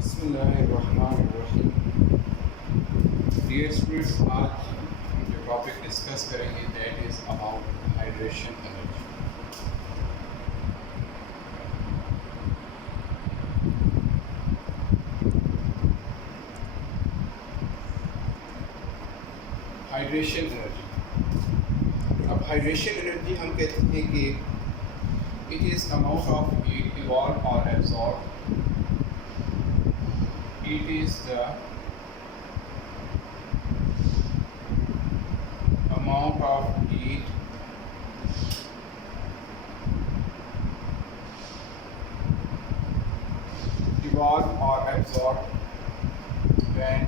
बिस्मिल्लाहिर्रहमानिर्रहीम। Dear students, आज हम जो टॉपिक डिस्कस करेंगे that is about hydration energy. Hydration energy. अब हाइड्रेशन एनर्जी हम कहते हैं कि it is amount of heat evolve और absorb. It is the amount of heat evolved or absorbed when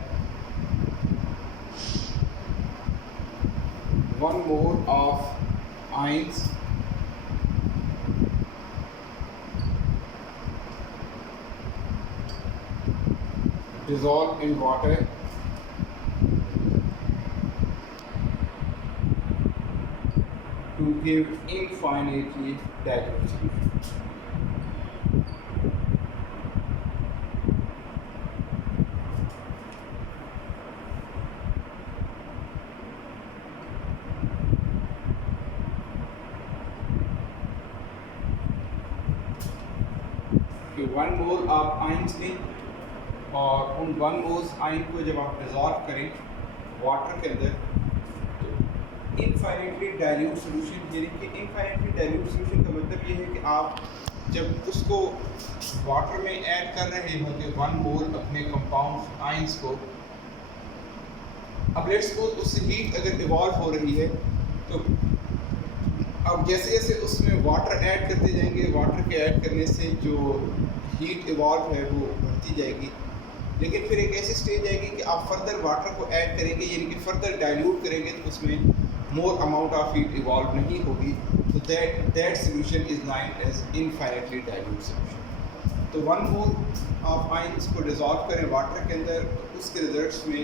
one mole of ions dissolve in water to give infinitely dilute solution. कि 1 मोल आप ions लें और उन 1 मोल्स आइन को जब आप डिज़ोल्व करें वाटर के अंदर तो इनफाइनाइटली डाइल्यूट सोल्यूशन, यानी कि इनफाइनाइटली डाइल्यूट सोल्यूशन का मतलब ये है कि आप जब उसको वाटर में ऐड कर रहे होंगे 1 मोल अपने कंपाउंड आइंस को, अब लेट्स सपोज उससे हीट अगर इवॉल्व हो रही है तो अब जैसे जैसे उसमें वाटर ऐड करते जाएंगे, वाटर के ऐड करने से जो हीट इवॉल्व है वो बढ़ती जाएगी, लेकिन फिर एक ऐसी स्टेज आएगी कि आप फर्दर वाटर को ऐड करेंगे, यानी कि फर्दर डाइल्यूट करेंगे तो उसमें more amount of heat evolve नहीं होगी, तो that solution is known as infinitely dilute solution. तो 1 मोल ऑफ आइंस को डिज़ोल्व करें वाटर के अंदर, तो उसके रिजल्ट्स में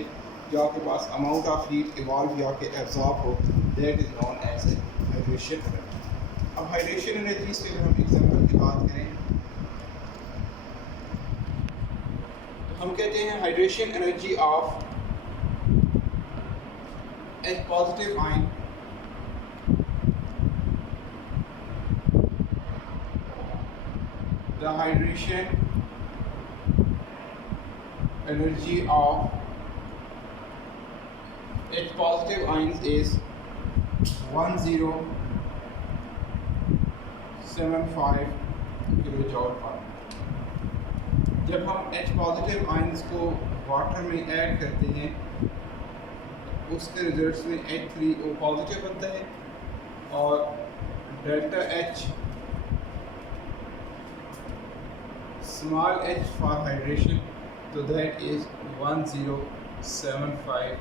जो आपके पास अमाउंट ऑफ हीट इवॉल्व या कि एब्जॉर्ब हो, that is known as hydration energy. अब हाइड्रेशन एनर्जीज के अगर हम एग्जांपल की बात करें तो हम कहते हैं hydration energy of H positive ion the hydration energy of H positive ions is 1075 kilojoule पर। जब हम H पॉजिटिव आयंस को वाटर में ऐड करते हैं उसके रिजल्ट्स में H3O पॉजिटिव बनता है और delta H small h for hydration, तो दैट इज़ 1075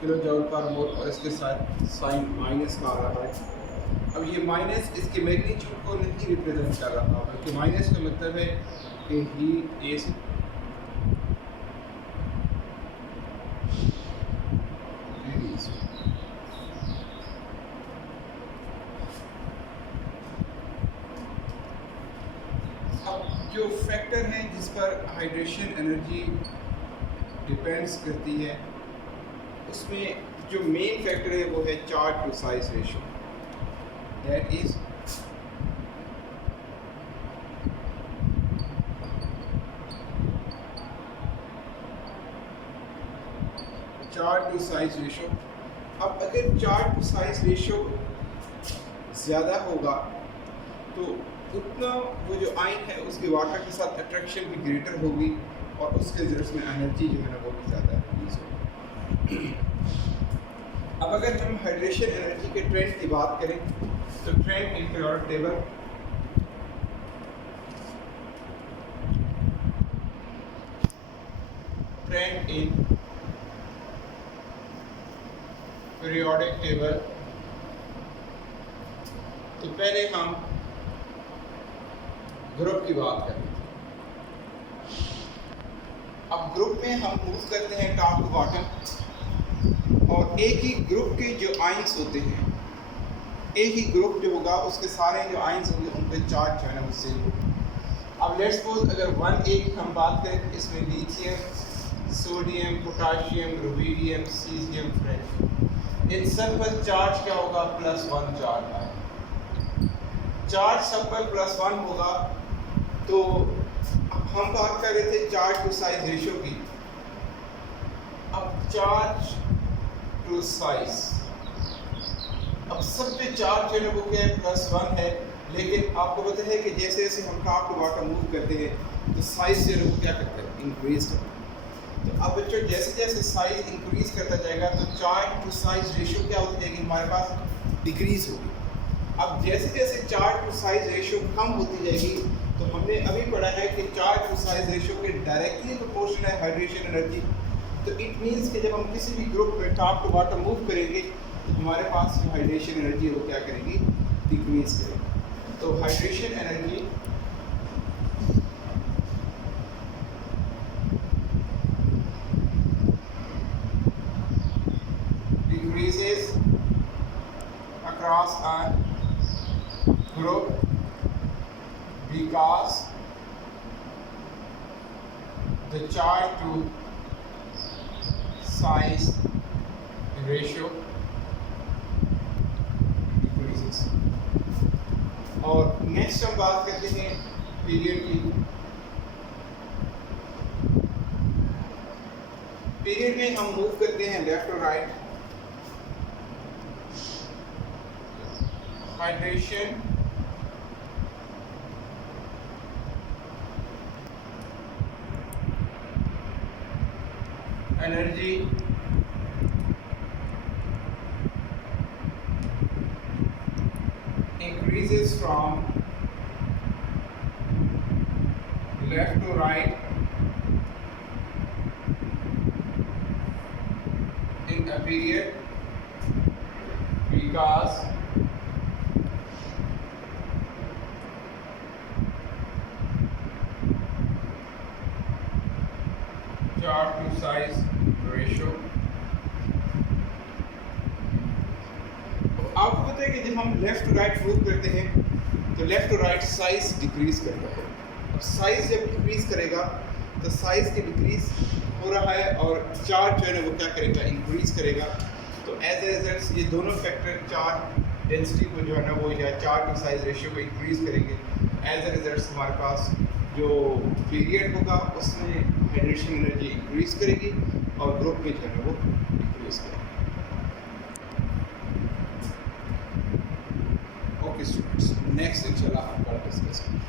किलोजूल पर मोल, और इसके साथ साइन माइनस का आ रहा है। अब ये माइनस इसके मैग्नीट्यूड को नहीं रिप्रेजेंट कर रहा, बल्कि माइनस का मतलब है कि हीट इज रिलीज। अब जो फैक्टर हैं जिस पर हाइड्रेशन एनर्जी डिपेंड्स करती है, उसमें जो मेन फैक्टर है वो है charge to size ratio, that is charge to size ratio. अब अगर चार्ज टू साइज रेशो ज़्यादा होगा तो उतना वो जो आयन है उसके वाटर के साथ अट्रैक्शन भी ग्रेटर होगी और उसके रिजल्ट्स में एनर्जी जो है ना वो भी ज़्यादा रिलीज होगी। अब अगर हम हाइड्रेशन एनर्जी के ट्रेंड की बात करें तो ट्रेंड इन पीरियोडिक टेबल तो पहले हम ग्रुप की बात करें। अब ग्रुप में हम मूव करते हैं टॉप टू बॉटम, और एक ही ग्रुप के जो आयंस होते हैं, एक ही ग्रुप जो होगा उसके सारे जो आयंस होंगे उन पे चार्ज जो है ना वो सेम होगा। अब अब लेट्स सपोज अगर 1A हम बात करें तो इसमें lithium, sodium, potassium, rubidium, caesium, francium, इन सब पर चार्ज क्या होगा? +1 चार्ज आएगा। चार्ज सब पर +1 होगा। तो हम बात कर रहे the charge to size ratio की। अब चार्ज टू साइज, अब सब पे चार्ज जो है वो क्या है? +1 है। लेकिन आपको पता है कि जैसे जैसे हम टॉप टू बॉटम मूव करते हैं तो साइज जो है वो क्या करता है? इंक्रीज करता है। तो अब बच्चों जैसे जैसे साइज इंक्रीज करता जाएगा तो चार्ज टू साइज रेशियो क्या होती जाएगी? हमारे पास डिक्रीज होगी। अब जैसे जैसे चार्ज टू साइज रेशियो कम होती जाएगी तो हमने अभी पढ़ा है कि चार्ज टू साइज रेशियो के डायरेक्टली प्रोपोर्शनल है हाइड्रेशन एनर्जी। तो इट मीन्स कि जब हम किसी भी ग्रुप में टॉप टू बॉटम मूव करेंगे तो हमारे पास जो हाइड्रेशन एनर्जी है वो क्या करेगी? डिक्रीज करेगी। तो hydration energy decreases across a group because the charge to size ratio decreases। और नेक्स्ट हम बात करते हैं पीरियड की। पीरियड में हम मूव करते हैं लेफ्ट और right. Hydration energy increases from left to right in a period because charge to size ratio। आपको पता है कि जब हम लेफ्ट टू राइट मूव करते हैं तो left to right size decrease करता है। अब साइज जब डिक्रीज करेगा तो साइज के डिक्रीज हो रहा है और चार्ज जो है ना वो क्या करेगा? इंक्रीज करेगा। तो एज ए रिजल्ट ये दोनों फैक्टर चार्ज डेंसिटी को जो है ना वो या चार्ज टू साइज रेशियो को इंक्रीज करेंगे। एज ए रिजल्ट हमारे पास जो पीरियड होगा उसमें हाइड्रेशन एनर्जी इंक्रीज करेगी और ग्रुप में जो है वो डिक्रीज करेगी। ओके स्टूडेंट्स, नेक्स्ट इंशाल्लाह हम कल डिस्कस करेंगे।